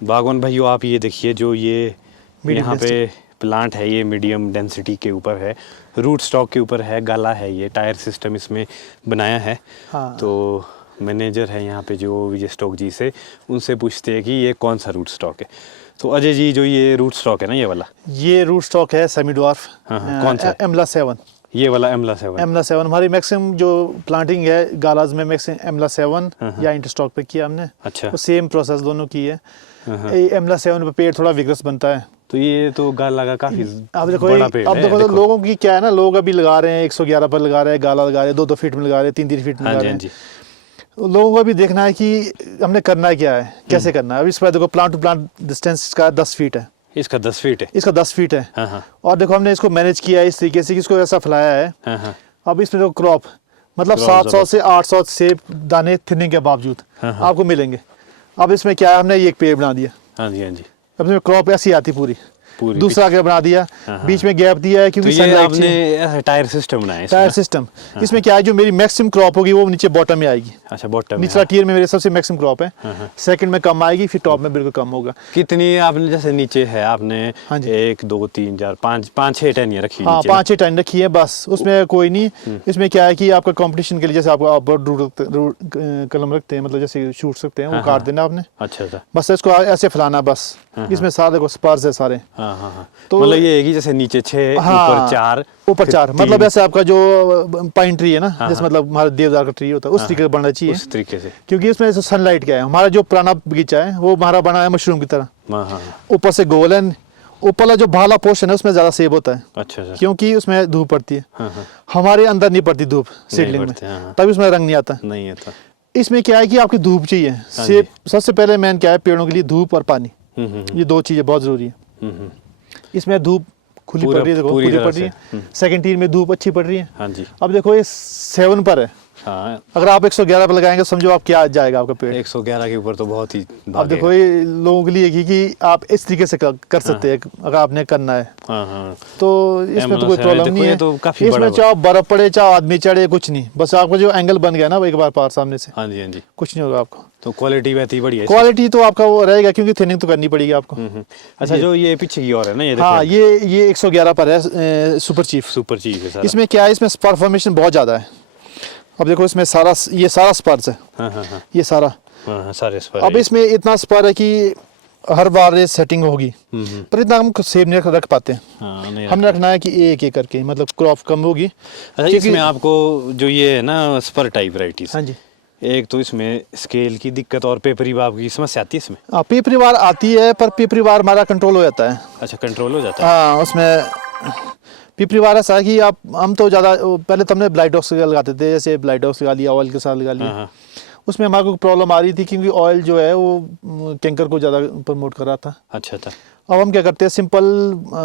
बागवान भाइयों, आप ये देखिए, जो ये यहाँ पे प्लांट है, ये मीडियम डेंसिटी के ऊपर है, रूट स्टॉक के ऊपर है, गाला है, ये टायर सिस्टम इसमें बनाया है। हाँ। तो मैनेजर है यहाँ पे जो विजय स्टॉक जी से, उनसे पूछते हैं कि ये कौन सा रूट स्टॉक है। तो अजय जी, जो ये रूट स्टॉक है ना, ये रूट स्टॉक है सेमी ड्वार्फ। हाँ, कौन सा? एमला 7। ये वाला एमला 7। एमला 7 हमारी मैक्सिमम जो प्लांटिंग है गालाज में मैक्सिमम एमला 7 या इंटरस्टॉक पे किया हमने। अच्छा। वो सेम प्रोसेस दोनों की है। एमला 7 पे पेड़ थोड़ा विग्रस बनता है। तो ये तो गाला का काफी अब देखो बड़ा पेड़ है। अब देखो तो लोगों की क्या है ना, लोग अभी लगा रहे हैं 111 पर लगा रहे हैं, गाला लगा रहे हैं 2-2 फीट में लगा रहे हैं, 3-3 फीट में लगा रहे हैं। लोगों को भी देखना है कि हमने करना क्या है, कैसे करना है। अब इस पर देखो प्लांट टू प्लांट डिस्टेंस इसका 10 फीट है। इसका 10 फीट है। इसका 10 फीट है। हाँ। और देखो हमने इसको मैनेज किया है इस तरीके से कि इसको ऐसा फैलाया है। हाँ। अब इसमें देखो क्रॉप मतलब 700 से 800 सेब दाने थिनिंग के बावजूद आपको मिलेंगे। अब इसमें क्या है, हमने ये एक पेड़ बना दिया। हाँ जी, हाँ जी। अब इसमें क्रॉप ऐसी आती पूरी दूसरा आगे बना दिया। बीच में गैप दिया है क्योंकि तो ये आपने टायर सिस्टम बनाया है। टायर सिस्टम इसमें क्या है, जो मेरी मैक्सिमम क्रॉप होगी वो नीचे बॉटम में आएगी। अच्छा, बॉटम निचला टियर में मेरे सबसे मैक्सिमम क्रॉप है। सेकंड में कम आएगी, फिर टॉप में बिल्कुल कम होगा। कितनी आपने, जैसे नीचे है आपने 1 2 3 4 5 6 टहनियाँ रखी? हाँ, 5-6 टहनी रखी है बस, उसमें कोई नहीं। इसमें क्या है कि आपका कंपटीशन के लिए जैसे आपको कलम रखते हैं, मतलब जैसे शूट सकते हैं, वो काट देना आपने। अच्छा। बस इसको ऐसे फैलाना बस। इसमें सारे देखो स्पर्स है सारे। तो मतलब ये है कि जैसे नीचे 6 ऊपर 4 मतलब ऐसे आपका जो पाइन ट्री है ना, जैसे मतलब हमारा देवदार का ट्री होता है, उस तरीके से बनना चाहिए। उस तरीके से, क्योंकि उसमें सनलाइट क्या है, हमारा जो पुराना बगीचा है वो हमारा बना है मशरूम की तरह। ऊपर से गोल है, ऊपर वाला जो भाला पोर्शन है उसमें ज्यादा सेब होता है। अच्छा। क्योंकि उसमें धूप पड़ती है। हमारे अंदर नहीं पड़ती धूप सीडलिंग में, तभी उसमें रंग नहीं आता। इसमें क्या है कि आपकी धूप चाहिए। सेब सबसे पहले मेन क्या है, पेड़ों के लिए धूप और पानी, ये 2 चीजें बहुत जरूरी है। इसमें धूप खुली पड़ रही है, देखो खुली पड़ रही है। सेकंड टियर में धूप अच्छी पड़ रही है। हाँ जी। अब देखो ये 7 पर है। हाँ। अगर आप 111 पर लगाएंगे, समझो आप क्या जाएगा आपका पेड़। 111 के ऊपर तो बहुत ही। अब देखो ये लोगों के लिए कि आप इस तरीके से कर सकते हैं अगर आपने करना है। तो इसमें तो कोई प्रॉब्लम नहीं है। तो इसमें चाहे बर्फ पड़े चाहे आदमी चढ़े, कुछ नहीं, बस आपका जो एंगल बन गया ना एक बार पार सामने से, हाँ जी, कुछ नहीं होगा आपको। तो क्वालिटी वैसी बढ़िया है। क्वालिटी तो आपका वो रहेगा क्योंकि थिनिंग तो करनी पड़ेगी आपको। अच्छा, जो ये पीछे की ओर है ना, ये हाँ, ये 111 पर है सुपर चीफ है सारा। इसमें क्या है, इसमें स्पर फॉर्मेशन बहुत ज्यादा है। अब देखो इसमें ये सारा स्पर्स है। ये सारा सारे स्पर। अब इसमें इतना स्पर है कि हर बार ये सेटिंग होगी, पर इतना हम सेब नहीं रख पाते हैं। हमने रखना है कि एक करके, मतलब क्रॉप कम होगी। अच्छा, इसमें आपको जो ये है ना स्पर टाइप वैरायटीज, हाँ जी, एक तो इसमें स्केल की दिक्कत और पेपरी बार की समस्या आती है इसमें? हाँ, पेपरी बार आती है, पर पेपरी बार हमारा कंट्रोल हो जाता है। अच्छा, कंट्रोल हो जाता है। हाँ, उसमें पेपरी बार ऐसा है कि हम तो ज़्यादा पहले तो हमने ब्लाइटॉक्स लगाते थे, जैसे ब्लाइटॉक्स लगा लिया, ऑयल के साथ लगा लिया। उसमें हमारे को प्रॉब्लम आ रही थी क्योंकि ऑयल जो है वो कैंकर को ज़्यादा प्रमोट कर रहा था। अच्छा। अब हम क्या करते हैं, सिंपल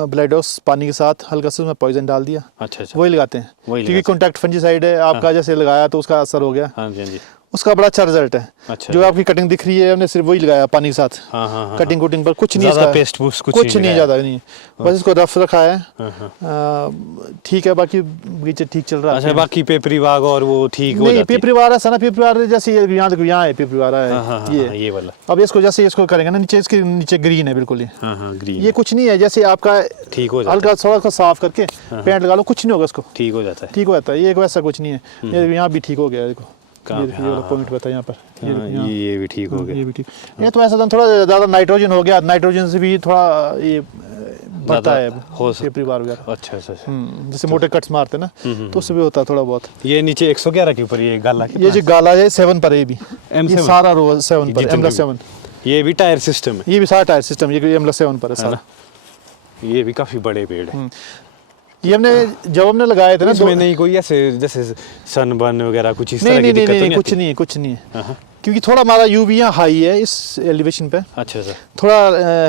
ब्लाइटॉक्स पानी के साथ हल्का सा उसमें पॉइजन डाल दिया। अच्छा। वही लगाते हैं क्योंकि कॉन्टैक्ट फंजीसाइड है आपका, जैसे लगाया तो उसका असर हो गया। हाँ जी। उसका बड़ा अच्छा रिजल्ट है। अच्छा। जो आपकी कटिंग दिख रही है, हमने सिर्फ वही लगाया पानी के साथ। कटिंग कुटिंग पर कुछ नहीं, ज़्यादा पेस्ट बूस्ट कुछ नहीं, ज़्यादा नहीं, बस इसको रफ रखा है। ठीक है, बाकी बगीचा ठीक चल रहा है। अच्छा, बाकी पेपरी बाग और वो ठीक हो नहीं, पेपरी बार है सना, पेपरी बार जैसे यहाँ देखो, यहाँ है पेपरी बार है, ये वाला। अब इसको जैसे इसको करेंगे ना, नीचे इसके नीचे ग्रीन है बिल्कुल, ये ग्रीन, ये कुछ नहीं है, जैसे आपका ठीक हो जाता है, हल्का थोड़ा साफ करके पेंट लगा लो, कुछ नहीं होगा, इसको ठीक हो जाता है। ये वैसा कुछ नहीं है, यहाँ भी ठीक हो गया, देखो पॉइंट बता यहाँ पर, ये भी ठीक हो गया, ये भी ठीक। ये तो ऐसा थोड़ा ज़्यादा नाइट्रोजन हो गया, नाइट्रोजन से भी थोड़ा ये बढ़ता है पेपरी बार वगैरह। अच्छा। जैसे मोटे कट्स मारते ना, तो उससे भी होता है थोड़ा बहुत। ये नीचे 111 के ऊपर ये गाला, ये जो गाला है 7 पर, ये भी ये सारा रो 7 पर, एमला 7। ये भी टायर सिस्टम है, ये भी सारा टायर सिस्टम, ये एमला 7 पर है सारा। ये भी काफी बड़े पेड़ है। ये हमने जब हमने लगाए थे ना, इसमें नहीं कोई ऐसे जैसे सनबर्न वगैरह कुछ इस तरह की दिक्कत नहीं, कुछ नहीं है, क्योंकि थोड़ा हमारा यूवी यहाँ हाई है इस एलिवेशन पे। अच्छा थोड़ा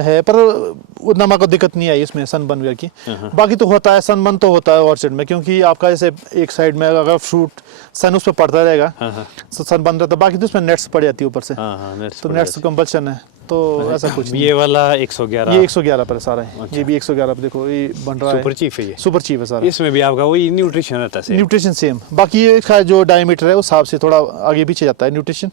है, पर उतना हमारे को दिक्कत नहीं आई इसमें सनबर्न वगैरह की। बाकी तो होता है, सनबर्न तो होता है ऑर्चर्ड में, क्योंकि आपका जैसे एक साइड में अगर फ्रूट सन उस पर पड़ता रहेगा तो सनबर्न रहता है, बाकी तो उसमें नेट्स पड़ जाती है ऊपर से, तो नेट्स कंपल्सन है। तो ऐसा कुछ नहीं ये वाला 111 ये 111 पर सारा है। ये भी 111 पर देखो ये बन रहा है सुपर चीफ है ये। सुपर चीफ है सारा। इसमें भी आपका वही न्यूट्रिशन रहता है न्यूट्रिशन सेम, बाकी ये इसका जो डायमीटर है उस हिसाब से थोड़ा आगे पीछे जाता है न्यूट्रिशन।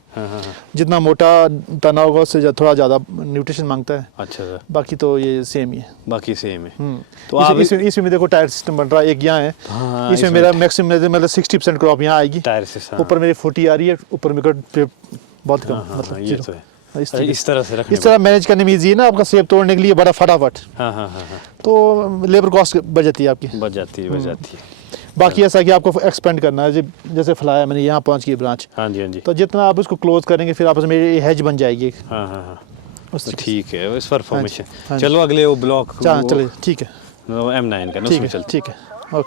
जितना मोटा तना होगा उससे थोड़ा ज़्यादा न्यूट्रिशन मांगता है। अच्छा सर, बाकी तो ये सेम ही है। बाकी सेम है। तो आप इसमें देखो टायर सिस्टम बन रहा है, एक यहाँ है। हाँ, इसमें मेरा मैक्सिमम मतलब 60% क्रॉप यहाँ आएगी। टायर से ऊपर मेरी 40 आ रही है, ऊपर मेरे को बहुत कम, मतलब ये तो है। इस तरह से रखने इस तरह मैनेज करने में ईजी है ना, आपका सेब तोड़ने के लिए बड़ा फटाफट। हाँ, तो लेबर कॉस्ट बच जाती है आपकी, बच जाती है। बाकी ऐसा कि आपको एक्सपेंड करना है, जैसे फैलाया मैंने यहाँ पहुँच गई ब्रांच। हाँ जी। तो जितना आप उसको क्लोज करेंगे फिर आपस में हेज बन जाएगी। हाँ, तो ठीक है इस पर फॉर्मेशन। चलो अगले वो ब्लॉक चलिए ठीक है, M9 का ठीक है।